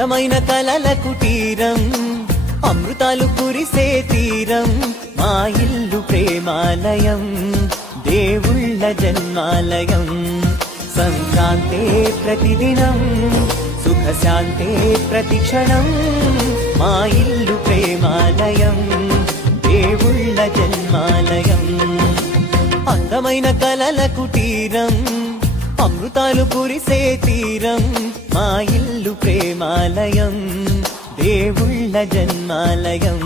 అందమైన కలల కుటీరం, అమృతాలు కురిసే తీరం, మా ఇల్లు ప్రేమాలయం, దేవుళ్ళ జన్మాలయం. సంక్రాంతే ప్రతిదినం, సుఖశాంతే ప్రతిక్షణం, మా ఇల్లు ప్రేమాలయం, దేవుళ్ళ జన్మాలయం. అందమైన కలల కుటీరం, అమృతాలు కురిసే తీరం, మా ఇల్లు ప్రేమాలయం, దేవుళ్ళ జన్మాలయం.